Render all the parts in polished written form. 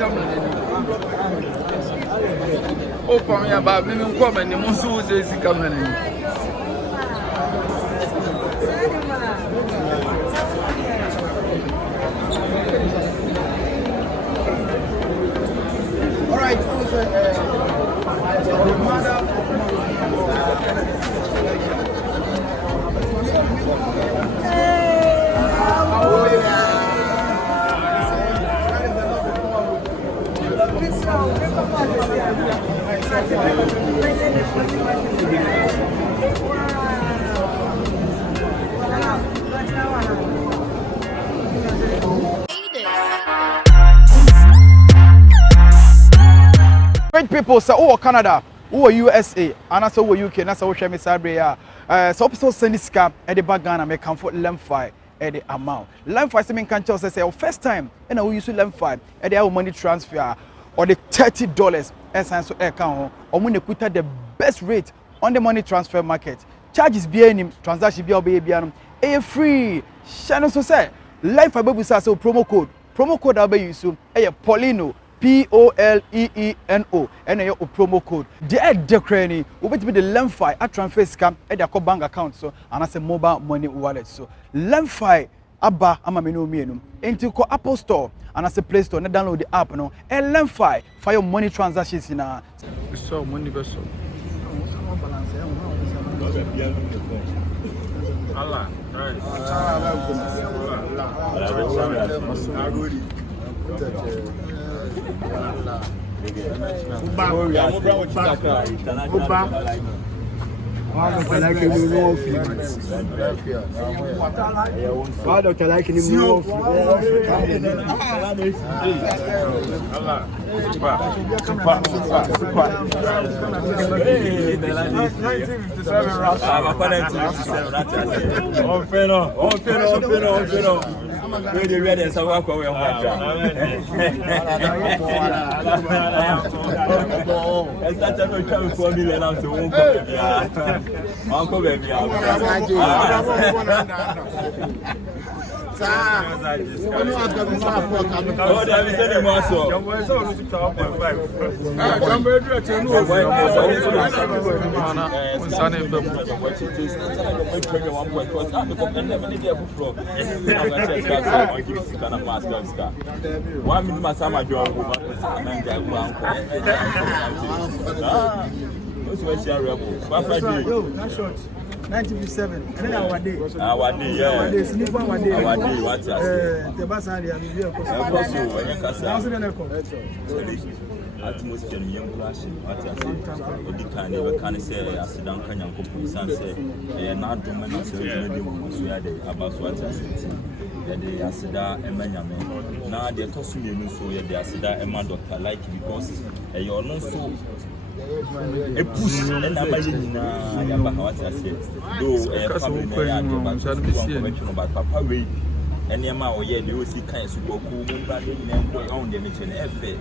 Oh, come here, baby. Me come and the musu is coming. All right. Great people say oh Canada, oh USA, and also oh UK, and also share me sabre so episode send this scam at the back Ghana make comfort lemfi at the amount. Lemfi say me can tell say first time and we use lemfi at the money transfer or the $30 essence account or when they put the best rate on the money transfer market. Charges be any transaction be free. Channel so say lemfi baby say promo code that be use Poleeno Poleeno and your promo code. The add decrani will be the Lemfi at transfer scam at your bank account so and as a mobile money wallet. So Lemfi Abba Amamino Mienum into ko Apple Store and as a Play Store and download the app no and Lemfi for your money transactions in a so money vessel. Allah, Really ready and so walk away. Uncle baby. Yo, 1957, and then our day, yeah. Our day, What's that? The bus area, atmosphere in young class, what I say, the kind of can say, I sit down, can you say, they are not doing about what I said. They are Seda and Benjamin. Now they cost me so they are Seda and my doctor like because you're not so. A push and I'm what I said. Though a family about Papa Way. And the amount of years you see kind of go on the mission until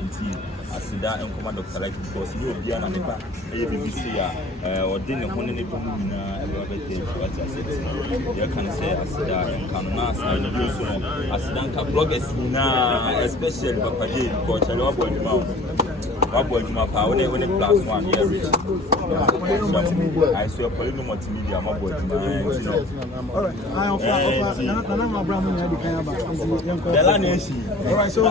I see that and command of select because you will be an animal, BBC or dinner one in what I said. You can say I see that and can mass and use I see that bloggers now, especially Papa Day, because I love what you mouth. What was my power when it plus 1 year? I saw Poleeno Multimedia, my boy. All right, I offer the land. All right, so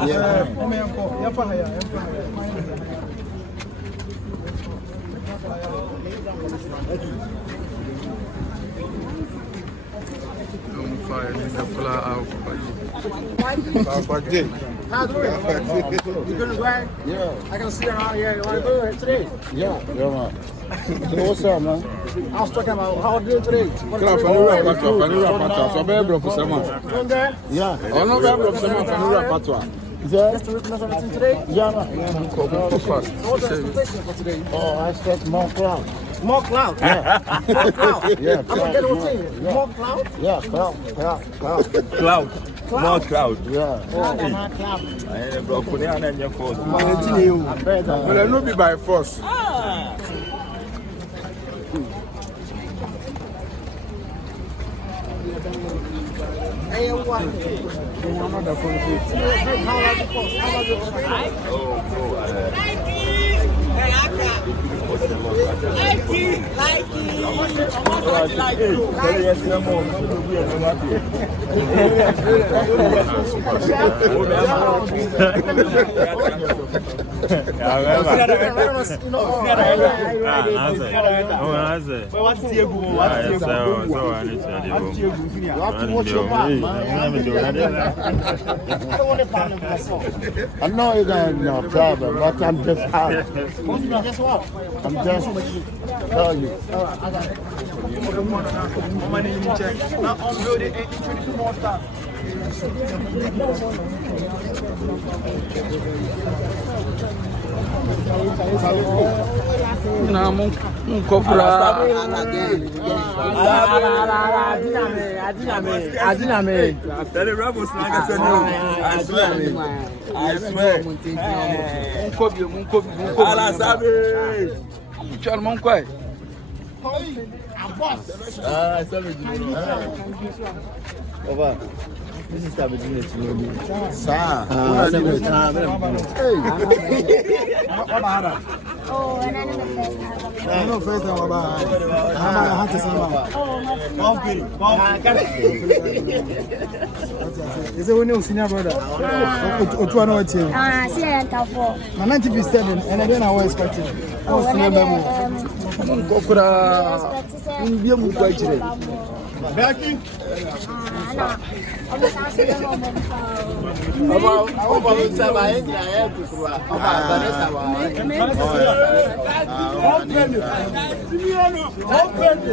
Yeah. I can see around here. You want to do it today? Yeah, man. So what's up, man? I was talking about how do you today? Yeah. I'm not very of someone just to witness everything today? Yeah, man. So what's the expectation for today? Oh, I expect more cloud. More cloud? Yeah. More cloud? Yeah. I don't get what you're saying. More cloud? Yeah, cloud. More cloud. Yeah. More cloud. I ain't broke for the other and your force. But I know be by force. Hey, what? I know you got no problem, but I'm just out. I'm just telling you. Now on building 22 more staff. Na mun kofra Adiname. Tell the rebels na ga say no. I swear. Mun kobi. Ala sabe. Chal mon kwai. Ah, sabe. Ova. This is sabe de net no bi. Sa. Ah, sabe de na. Hey. Oh, and I know the first time. I know first time about. I have to say is it when you senior brother? Otu ano team. See I enter for. Na 97 and I don't know what expecting. Oh, senior memo. Kokura mbie mu kwa jire. Backing. Company.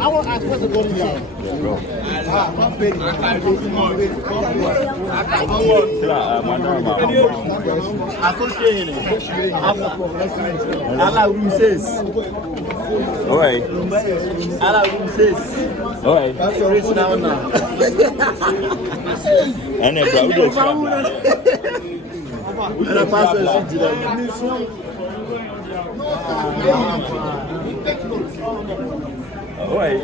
I want to ask what's the golden yard? I'm ready. I could say it. Allah room says. All right. Allah room says. All right. That's your rich now. And then And I pass the all right.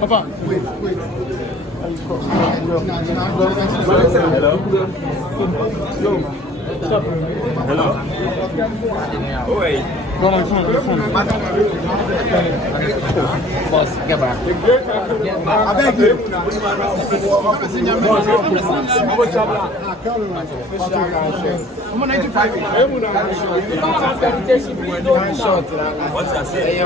Papa, wait. Hello. Hello. All right. Go on phone. Boss, get back. I beg you. I'm 95. What's that say?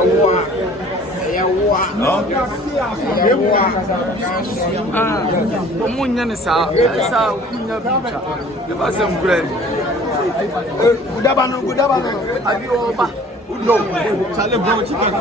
Omunya ni sa kunya bicha. E ba se mbre. Gudaba no. Abi oba. Udo. Chale bro chicken.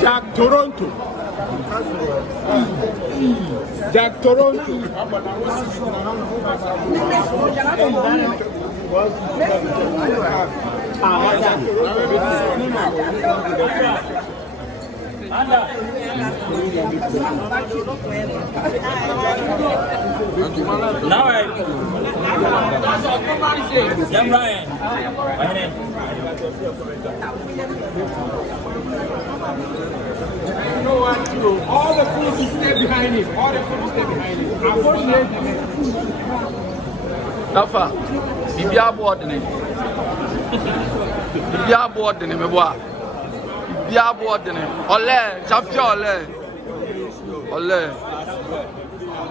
Jack Toronto. Jack Toronto. Now I. You know what? All the food is stay behind him. All the food is stay behind him. Alpha, if you are bored, if you are bored, me boy. If you are bored, ole, champion ole, ole.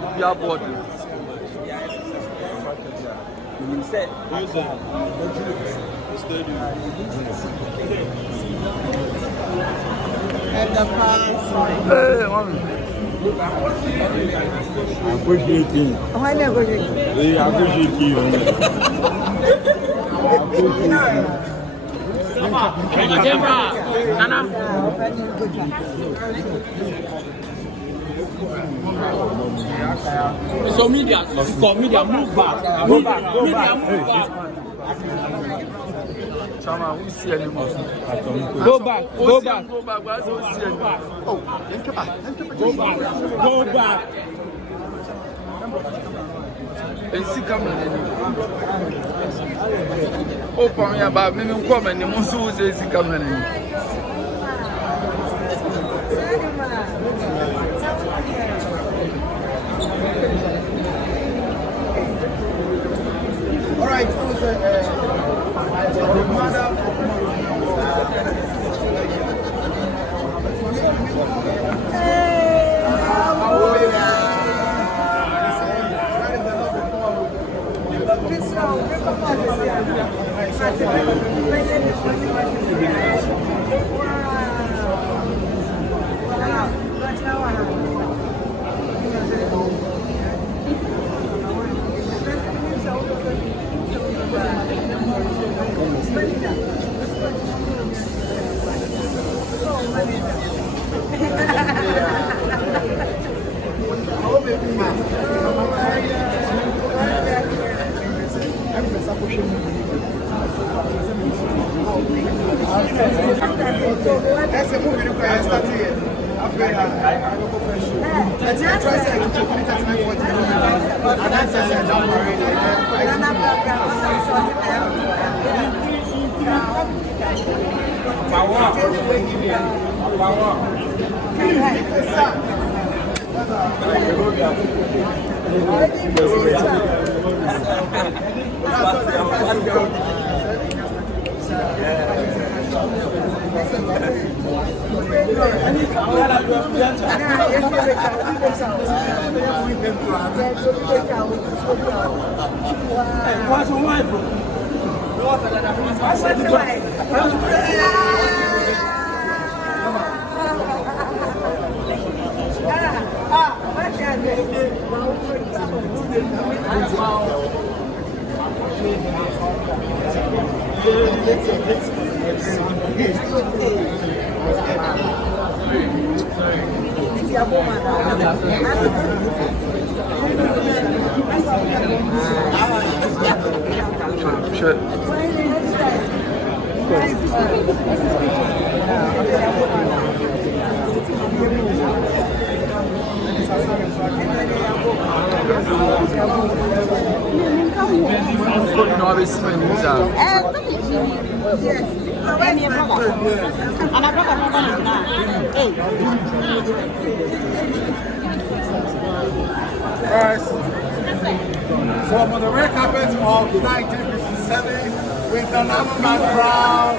If you are bored. And the pass. Hey, mommy. Appreciating. Why never? Hey, appreciating. Nana. So media, move back. Move back. Chama, we see anymore. Go back. Go back. Go back. We see anymore. Oh, Go back. And see camera. Oh, for me about me come and the monsoon say see camera. All right, the mother. That's a movie you can start here. So on the red carpet of 1957 with the Mcbrown,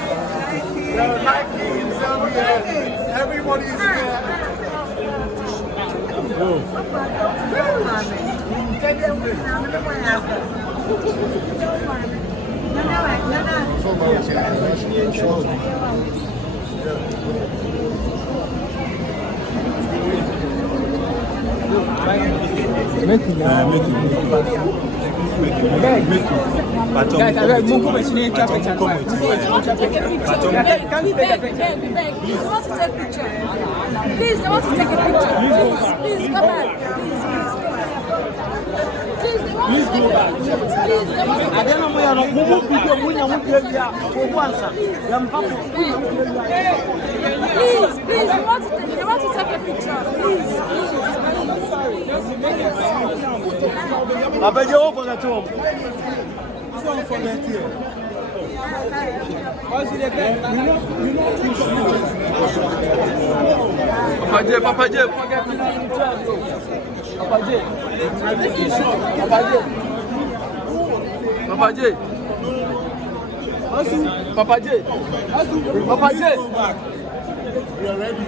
the Nike himself here, everybody is here. Guys, I will move over to the traffic. Please, want to take a picture. Please, they want to take a picture. Please, come back. Please go back. Please, they want to take a Please, they want to take a picture. Please. I bet you open the door. Papa J. We are ready.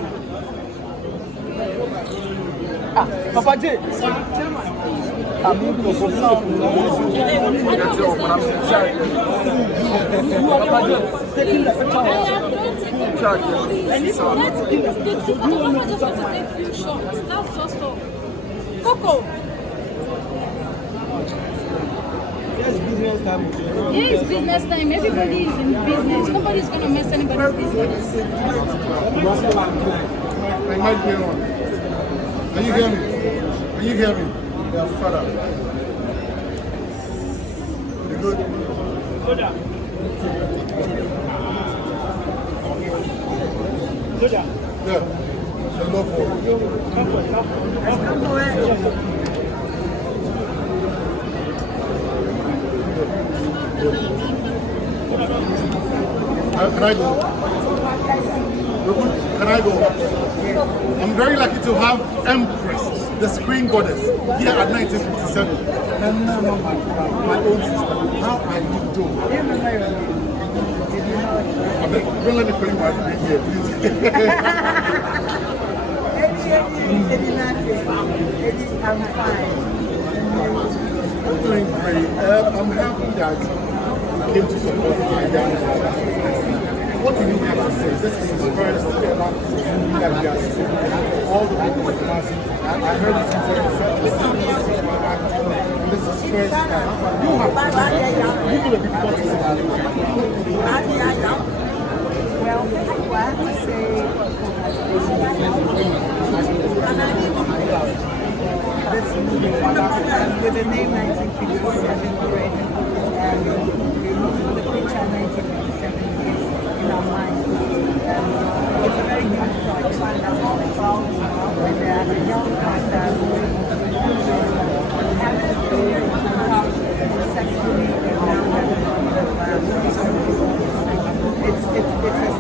Papa J. Coco. Yeah, it's business time. Everybody is in business. Nobody's gonna mess anybody's business. I might be on. Can you hear me? Can you hear me? Yeah, fed up. You good? Yeah. Let's go for it. Can I go? Can I go? I'm very lucky to have Empress, the screen goddess, here at 1957. And my own sister. How are you doing? Don't let me put my name here, please. I'm fine. I'm doing great. I'm happy that you came to support my young brother. What do you have to say? This is the first ever movie that we are seeing. All the people in the masses. I heard this before you said this is first time. You have to be difficult to say. Well, first of all, I have to say, this movie, with the name 1957 already, and the picture 1957 is in our mind. It's a very young project, that's all it's all about. And as a young actor, having to come successfully it's a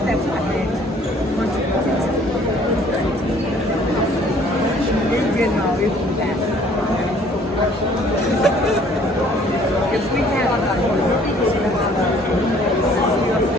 step ahead. Now, if that.